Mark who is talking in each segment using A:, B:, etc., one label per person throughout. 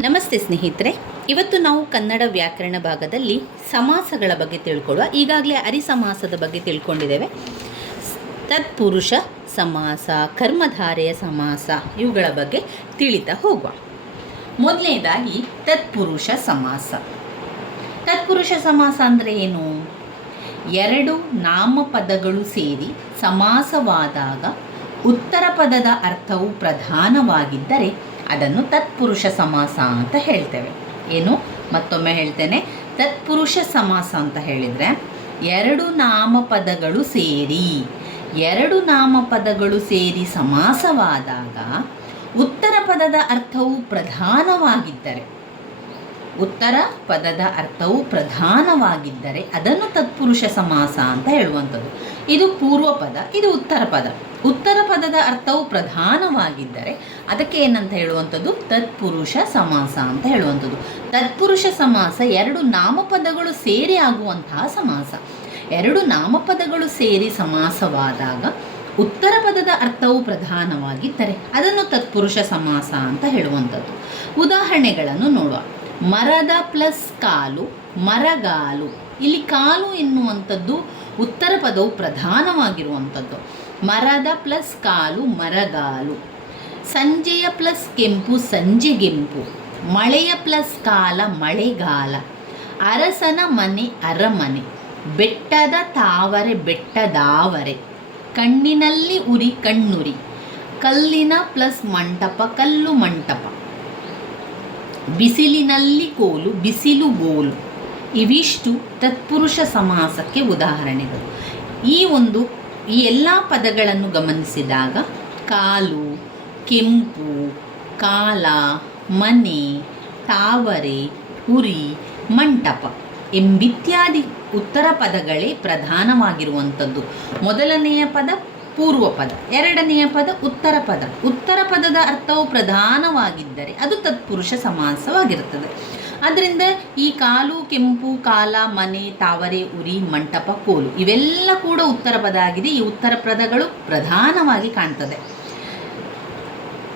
A: ನಮಸ್ತೆ ಸ್ನೇಹಿತರೆ. ಇವತ್ತು ನಾವು ಕನ್ನಡ ವ್ಯಾಕರಣ ಭಾಗದಲ್ಲಿ ಸಮಾಸಗಳ ಬಗ್ಗೆ ತಿಳ್ಕೊಳ್ಳುವ, ಈಗಾಗಲೇ ಅರಿಸಮಾಸದ ಬಗ್ಗೆ ತಿಳ್ಕೊಂಡಿದ್ದೇವೆ. ತತ್ಪುರುಷ ಸಮಾಸ, ಕರ್ಮಧಾರೆಯ ಸಮಾಸ, ಇವುಗಳ ಬಗ್ಗೆ ತಿಳಿತಾ ಹೋಗುವ. ಮೊದಲನೇದಾಗಿ ತತ್ಪುರುಷ ಸಮಾಸ. ತತ್ಪುರುಷ ಸಮಾಸ ಅಂದರೆ ಏನು? ಎರಡು ನಾಮಪದಗಳು ಸೇರಿ ಸಮಾಸವಾದಾಗ ಉತ್ತರ ಪದದ ಅರ್ಥವು ಪ್ರಧಾನವಾಗಿದ್ದರೆ ಅದನ್ನು ತತ್ಪುರುಷ ಸಮಾಸ ಅಂತ ಹೇಳ್ತೇವೆ. ಏನು? ಮತ್ತೊಮ್ಮೆ ಹೇಳ್ತೇನೆ. ತತ್ಪುರುಷ ಸಮಾಸ ಅಂತ ಹೇಳಿದರೆ ಎರಡು ನಾಮಪದಗಳು ಸೇರಿ, ಎರಡು ನಾಮಪದಗಳು ಸೇರಿ ಸಮಾಸವಾದಾಗ ಉತ್ತರ ಪದದ ಅರ್ಥವು ಪ್ರಧಾನವಾಗಿದ್ದರೆ ಉತ್ತರ ಪದದ ಅರ್ಥವು ಪ್ರಧಾನವಾಗಿದ್ದರೆ ಅದನ್ನು ತತ್ಪುರುಷ ಸಮಾಸ ಅಂತ ಹೇಳುವಂಥದ್ದು. ಇದು ಪೂರ್ವ ಪದ, ಇದು ಉತ್ತರ ಪದ. ಉತ್ತರ ಪದದ ಅರ್ಥವು ಪ್ರಧಾನವಾಗಿದ್ದರೆ ಅದಕ್ಕೆ ಏನಂತ ಹೇಳುವಂಥದ್ದು? ತತ್ಪುರುಷ ಸಮಾಸ ಅಂತ ಹೇಳುವಂಥದ್ದು. ತತ್ಪುರುಷ ಸಮಾಸ ಎರಡು ನಾಮಪದಗಳು ಸೇರಿ ಆಗುವಂತಹ ಸಮಾಸ. ಎರಡು ನಾಮಪದಗಳು ಸೇರಿ ಸಮಾಸವಾದಾಗ ಉತ್ತರ ಪದದ ಅರ್ಥವು ಪ್ರಧಾನವಾಗಿದ್ದರೆ ಅದನ್ನು ತತ್ಪುರುಷ ಸಮಾಸ ಅಂತ ಹೇಳುವಂಥದ್ದು. ಉದಾಹರಣೆಗಳನ್ನು ನೋಡುವ. ಮರದ ಪ್ಲಸ್ ಕಾಲು, ಮರಗಾಲು. ಇಲ್ಲಿ ಕಾಲು ಎನ್ನುವಂಥದ್ದು ಉತ್ತರ ಪದವು ಪ್ರಧಾನವಾಗಿರುವಂಥದ್ದು. ಮರದ ಪ್ಲಸ್ ಕಾಲು, ಮರಗಾಲು. ಸಂಜೆಯ ಪ್ಲಸ್ ಕೆಂಪು ಸಂಜೆಗೆಂಪು ಮಳೆಯ ಪ್ಲಸ್ ಕಾಲ, ಮಳೆಗಾಲ. ಅರಸನ ಮನೆ, ಅರಮನೆ. ಬೆಟ್ಟದ ತಾವರೆ, ಬೆಟ್ಟದಾವರೆ. ಕಣ್ಣಿನಲ್ಲಿ ಉರಿ, ಕಣ್ಣುರಿ. ಕಲ್ಲಿನ ಪ್ಲಸ್ ಮಂಟಪ, ಕಲ್ಲು ಮಂಟಪ. ಬಿಸಿಲಿನಲ್ಲಿ ಕೋಲು, ಬಿಸಿಲು ಗೋಲು. ಇವಿಷ್ಟು ತತ್ಪುರುಷ ಸಮಾಸಕ್ಕೆ ಉದಾಹರಣೆಗಳು. ಈ ಒಂದು, ಈ ಎಲ್ಲ ಪದಗಳನ್ನು ಗಮನಿಸಿದಾಗ ಕಾಲು, ಕೆಂಪು, ಕಾಲ, ಮನೆ, ತಾವರೆ ಹುರಿ ಮಂಟಪ ಎಂಬಿತ್ಯಾದಿ ಉತ್ತರ ಪದಗಳೇ ಪ್ರಧಾನವಾಗಿರುವಂಥದ್ದು. ಮೊದಲನೆಯ ಪದ ಪೂರ್ವ ಪದ. ಎರಡನೆಯ ಪದ ಉತ್ತರ ಪದ. ಉತ್ತರ ಪದದ ಅರ್ಥವು ಪ್ರಧಾನವಾಗಿದ್ದರೆ ಅದು ತತ್ಪುರುಷ ಸಮಾಸವಾಗಿರುತ್ತದೆ. ಅದರಿಂದ ಈ ಕಾಲು, ಕೆಂಪು, ಕಾಲ, ಮನೆ, ತಾವರೆ, ಉರಿ, ಮಂಟಪ, ಕೋಲು ಇವೆಲ್ಲ ಕೂಡ ಉತ್ತರ ಪದ ಆಗಿದೆ. ಈ ಉತ್ತರ ಪದಗಳು ಪ್ರಧಾನವಾಗಿ ಕಾಣ್ತದೆ.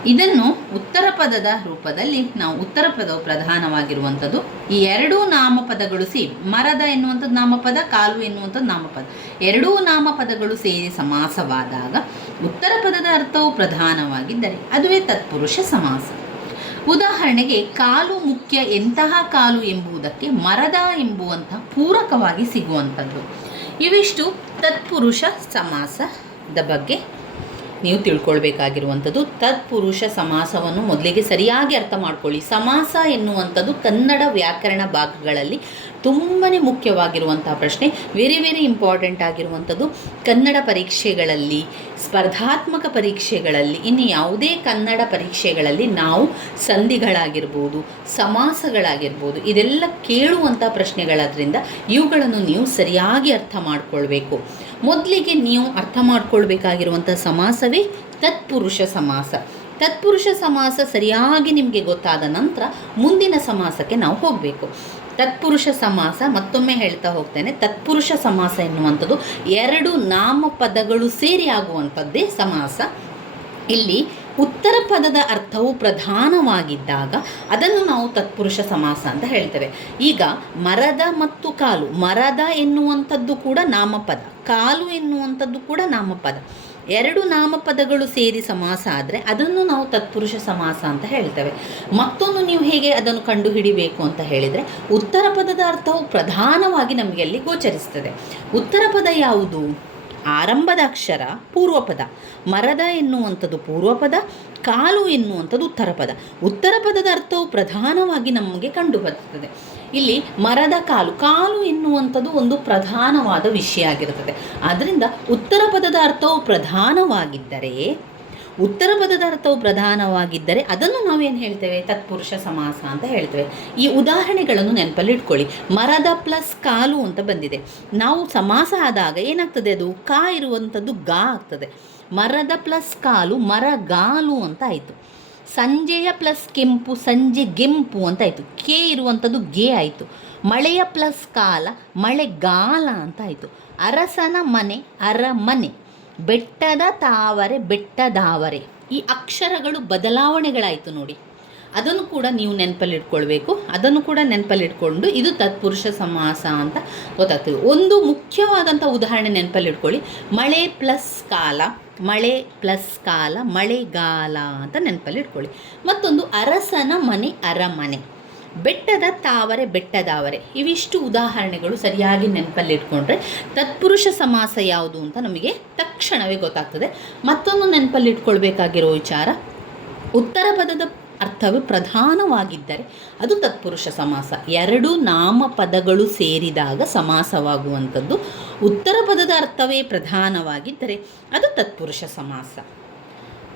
A: ಇದನ್ನು ಉತ್ತರ ಪದದ ರೂಪದಲ್ಲಿ ನಾವು ಉತ್ತರ ಪದವು ಪ್ರಧಾನವಾಗಿರುವಂಥದ್ದು. ಈ ಎರಡೂ ನಾಮಪದಗಳು ಸೇರಿ ಮರದ ಎನ್ನುವಂಥದ್ದು ನಾಮಪದ, ಕಾಲು ಎನ್ನುವಂಥದ್ದು ನಾಮಪದ. ಎರಡೂ ನಾಮಪದಗಳು ಸೇರಿ ಸಮಾಸವಾದಾಗ ಉತ್ತರ ಪದದ ಅರ್ಥವು ಪ್ರಧಾನವಾಗಿದ್ದರೆ ಅದುವೇ ತತ್ಪುರುಷ ಸಮಾಸ. ಉದಾಹರಣೆಗೆ ಕಾಲು ಮುಖ್ಯ ಎಂತಹ ಕಾಲು ಎಂಬುದಕ್ಕೆ ಮರದ ಎಂಬುವಂತಹ ಪೂರಕವಾಗಿ ಸಿಗುವಂಥದ್ದು. ಇವಿಷ್ಟು ತತ್ಪುರುಷ ಸಮಾಸದ ಬಗ್ಗೆ. ನೀವು ತಿಳ್ಕೊಳ್ಬೇಕಾಗಿರುವಂಥದ್ದು. ತತ್ಪುರುಷ ಸಮಾಸವನ್ನು ಮೊದಲಿಗೆ ಸರಿಯಾಗಿ ಅರ್ಥ ಮಾಡ್ಕೊಳ್ಳಿ. ಸಮಾಸ ಎನ್ನುವಂಥದ್ದು ಕನ್ನಡ ವ್ಯಾಕರಣ ಭಾಗಗಳಲ್ಲಿ ತುಂಬಾ ಮುಖ್ಯವಾಗಿರುವಂಥ ಪ್ರಶ್ನೆ. ವೆರಿ ವೆರಿ ಇಂಪಾರ್ಟೆಂಟ್ ಆಗಿರುವಂಥದ್ದು ಕನ್ನಡ ಪರೀಕ್ಷೆಗಳಲ್ಲಿ, ಸ್ಪರ್ಧಾತ್ಮಕ ಪರೀಕ್ಷೆಗಳಲ್ಲಿ, ಇನ್ನು ಯಾವುದೇ ಕನ್ನಡ ಪರೀಕ್ಷೆಗಳಲ್ಲಿ ನಾವು ಸಂಧಿಗಳಾಗಿರ್ಬೋದು, ಸಮಾಸಗಳಾಗಿರ್ಬೋದು, ಇದೆಲ್ಲ ಕೇಳುವಂಥ ಪ್ರಶ್ನೆಗಳಾದ್ರಿಂದ ಇವುಗಳನ್ನು ನೀವು ಸರಿಯಾಗಿ ಅರ್ಥ ಮಾಡಿಕೊಳ್ಬೇಕು. ಮೊದಲಿಗೆ ನೀವು ಅರ್ಥ ಮಾಡ್ಕೊಳ್ಬೇಕಾಗಿರುವಂಥ ಸಮಾಸವೇ ತತ್ಪುರುಷ ಸಮಾಸ. ತತ್ಪುರುಷ ಸಮಾಸ ಸರಿಯಾಗಿ ನಿಮಗೆ ಗೊತ್ತಾದ ನಂತರ ಮುಂದಿನ ಸಮಾಸಕ್ಕೆ ನಾವು ಹೋಗಬೇಕು. ತತ್ಪುರುಷ ಸಮಾಸ, ಮತ್ತೊಮ್ಮೆ ಹೇಳ್ತಾ ಹೋಗ್ತೇನೆ. ತತ್ಪುರುಷ ಸಮಾಸ ಎನ್ನುವಂಥದ್ದು ಎರಡು ನಾಮಪದಗಳು ಸೇರಿ ಆಗುವಂಥದ್ದೇ ಸಮಾಸ. ಇಲ್ಲಿ ಉತ್ತರ ಪದದ ಅರ್ಥವು ಪ್ರಧಾನವಾಗಿದ್ದಾಗ ಅದನ್ನು ನಾವು ತತ್ಪುರುಷ ಸಮಾಸ ಅಂತ ಹೇಳ್ತೇವೆ. ಈಗ ಮರದ ಮತ್ತು ಕಾಲು, ಮರದ ಎನ್ನುವಂಥದ್ದು ಕೂಡ ನಾಮಪದ, ಕಾಲು ಎನ್ನುವಂಥದ್ದು ಕೂಡ ನಾಮಪದ. ಎರಡು ನಾಮಪದಗಳು ಸೇರಿ ಸಮಾಸ ಆದರೆ ಅದನ್ನು ನಾವು ತತ್ಪುರುಷ ಸಮಾಸ ಅಂತ ಹೇಳ್ತೇವೆ. ಮತ್ತೊಂದು ನೀವು ಹೇಗೆ ಅದನ್ನು ಕಂಡುಹಿಡಿಬೇಕು ಅಂತ ಹೇಳಿದರೆ ಉತ್ತರ ಪದದ ಅರ್ಥವು ಪ್ರಧಾನವಾಗಿ ನಮಗೆ ಅಲ್ಲಿ ಗೋಚರಿಸ್ತದೆ. ಉತ್ತರ ಪದ ಯಾವುದು? ಆರಂಭದ ಅಕ್ಷರ ಪೂರ್ವಪದ. ಮರದ ಎನ್ನುವಂಥದ್ದು ಪೂರ್ವಪದ, ಕಾಲು ಎನ್ನುವಂಥದ್ದು ಉತ್ತರ ಪದ ಉತ್ತರ ಪದದ ಅರ್ಥವು ಪ್ರಧಾನವಾಗಿ ನಮಗೆ ಕಂಡು ಬರ್ತದೆ ಇಲ್ಲಿ ಮರದ ಕಾಲು ಕಾಲು ಎನ್ನುವಂಥದ್ದು ಒಂದು ಪ್ರಧಾನವಾದ ವಿಷಯ ಆಗಿರುತ್ತದೆ. ಆದ್ದರಿಂದ ಉತ್ತರ ಪದದ ಅರ್ಥವು ಪ್ರಧಾನವಾಗಿದ್ದರೆ ಉತ್ತರ ಪದದ ಅರ್ಥವು ಪ್ರಧಾನವಾಗಿದ್ದರೆ ಅದನ್ನು ನಾವೇನು ಹೇಳ್ತೇವೆ? ತತ್ಪುರುಷ ಸಮಾಸ ಅಂತ ಹೇಳ್ತೇವೆ. ಈ ಉದಾಹರಣೆಗಳನ್ನು ನೆನಪಲ್ಲಿಟ್ಕೊಳ್ಳಿ ಮರದ ಪ್ಲಸ್ ಕಾಲು ಅಂತ ಬಂದಿದೆ. ನಾವು ಸಮಾಸ ಆದಾಗ ಏನಾಗ್ತದೆ ಅದು? ಕಾ ಇರುವಂಥದ್ದು ಗಾ ಆಗ್ತದೆ. ಮರದ ಪ್ಲಸ್ ಕಾಲು ಮರಗಾಲು ಅಂತ ಆಯಿತು. ಸಂಜೆಯ ಪ್ಲಸ್ ಕೆಂಪು, ಸಂಜೆ ಗೆಂಪು ಅಂತ ಆಯಿತು. ಕೆ ಇರುವಂಥದ್ದು ಗೆ ಆಯಿತು. ಮಳೆಯ ಪ್ಲಸ್ ಕಾಲ ಮಳೆಗಾಲ ಅಂತ ಆಯಿತು. ಅರಸನ ಮನೆ ಅರಮನೆ. ಬೆಟ್ಟದ ತಾವರೆ, ಬೆಟ್ಟದಾವರೆ. ಈ ಅಕ್ಷರಗಳು ಬದಲಾವಣೆಗಳಾಯಿತು ನೋಡಿ. ಅದನ್ನು ಕೂಡ ನೀವು ನೆನಪಲ್ಲಿ ಇಟ್ಕೊಳ್ಬೇಕು ಅದನ್ನು ಕೂಡ ನೆನಪಲ್ಲಿ ಇಟ್ಕೊಂಡು ಇದು ತತ್ಪುರುಷ ಸಮಾಸ ಅಂತ ಗೊತ್ತಾಗ್ತದೆ. ಒಂದು ಮುಖ್ಯವಾದಂಥ ಉದಾಹರಣೆ ನೆನಪಲ್ಲಿ ಇಟ್ಕೊಳ್ಳಿ ಮಳೆ ಪ್ಲಸ್ ಕಾಲ, ಮಳೆ ಪ್ಲಸ್ ಕಾಲ, ಮಳೆಗಾಲ ಅಂತ ನೆನಪಲ್ಲಿ ಇಟ್ಕೊಳ್ಳಿ ಮತ್ತೊಂದು ಅರಸನ ಮನೆ, ಅರಮನೆ. ಬೆಟ್ಟದ ತಾವರೆ, ಬೆಟ್ಟದಾವರೆ. ಇವಿಷ್ಟು ಉದಾಹರಣೆಗಳು ಸರಿಯಾಗಿ ನೆನಪಲ್ಲಿಟ್ಕೊಂಡ್ರೆ ತತ್ಪುರುಷ ಸಮಾಸ ಯಾವುದು ಅಂತ ನಮಗೆ ತಕ್ಷಣವೇ ಗೊತ್ತಾಗ್ತದೆ. ಮತ್ತೊಂದು ನೆನಪಲ್ಲಿಟ್ಕೊಳ್ಬೇಕಾಗಿರೋ ವಿಚಾರ, ಉತ್ತರ ಪದದ ಅರ್ಥವು ಪ್ರಧಾನವಾಗಿದ್ದರೆ ಅದು ತತ್ಪುರುಷ ಸಮಾಸ. ಎರಡು ನಾಮಪದಗಳು ಸೇರಿದಾಗ ಸಮಾಸವಾಗುವಂಥದ್ದು ಉತ್ತರ ಪದದ ಅರ್ಥವೇ ಪ್ರಧಾನವಾಗಿದ್ದರೆ ಅದು ತತ್ಪುರುಷ ಸಮಾಸ.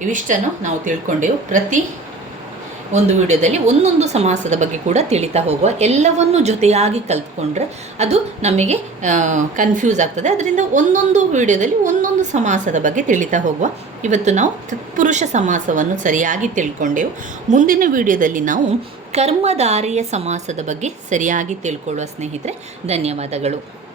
A: ಇವಿಷ್ಟನ್ನು ನಾವು ತಿಳ್ಕೊಂಡೆವು. ಪ್ರತಿ ಒಂದು ವಿಡಿಯೋದಲ್ಲಿ ಒಂದೊಂದು ಸಮಾಸದ ಬಗ್ಗೆ ಕೂಡ ತಿಳಿತಾ ಹೋಗುವ ಎಲ್ಲವನ್ನು ಜೊತೆಯಾಗಿ ಕಲ್ತ್ಕೊಂಡ್ರೆ ಅದು ನಮಗೆ ಕನ್ಫ್ಯೂಸ್ ಆಗ್ತದೆ. ಅದರಿಂದ ಒಂದೊಂದು ವಿಡಿಯೋದಲ್ಲಿ ಒಂದೊಂದು ಸಮಾಸದ ಬಗ್ಗೆ ತಿಳಿತಾ ಹೋಗುವ. ಇವತ್ತು ನಾವು ತತ್ಪುರುಷ ಸಮಾಸವನ್ನು ಸರಿಯಾಗಿ ತಿಳ್ಕೊಂಡೆವು. ಮುಂದಿನ ವಿಡಿಯೋದಲ್ಲಿ ನಾವು ಕರ್ಮಧಾರಿಯ ಸಮಾಸದ ಬಗ್ಗೆ ಸರಿಯಾಗಿ ತಿಳ್ಕೊಳ್ಳುವ ಸ್ನೇಹಿತರೆ, ಧನ್ಯವಾದಗಳು.